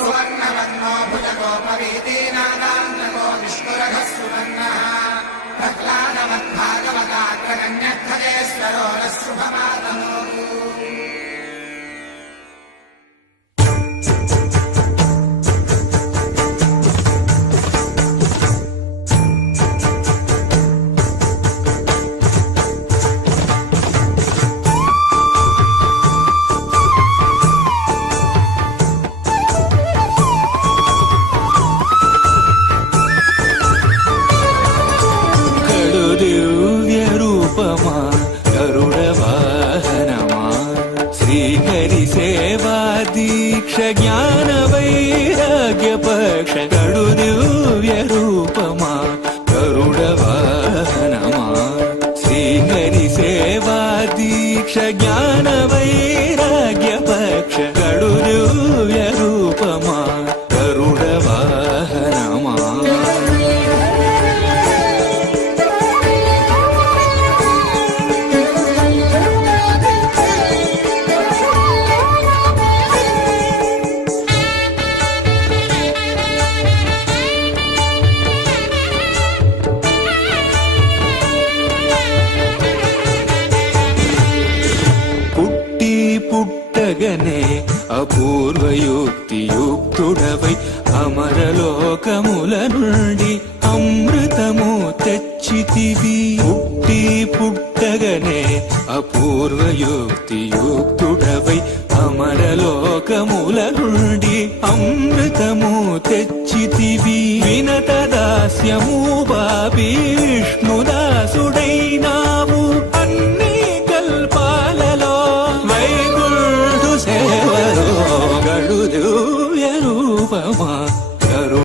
सुवर्णवर्णो भुजगोपवीतीनागान्तको विष्णुरघः सुवर्णः प्रह्लादवद्भागवताग्रगण्यध्वजेश्वरो नः शुभमातनोतु। ज्ञान वैराग्य पक्ष गडु दिव्य रूपमा गरुड वाहनमा श्रीहरि सेवा दीक्ष ज्ञान वैराग्य पक्ष गडु दिव्य रूपमा गरुड वाहनमा। పుట్టగనే అపూర్వయుక్తియుక్తుడవై అమరలోకముల నుండి అమృతము తెచ్చితివి. పుట్టగనే అపూర్వయుక్తియుక్తుడవై అమరలోకముల నుండి అమృతము తెచ్చితివి. వినత దాస్యము బాపి విష్ణుదాసుడైనావు అన్ని కల్పాలలో వైకుంఠ సేవలో గడు దివ్య రూపమా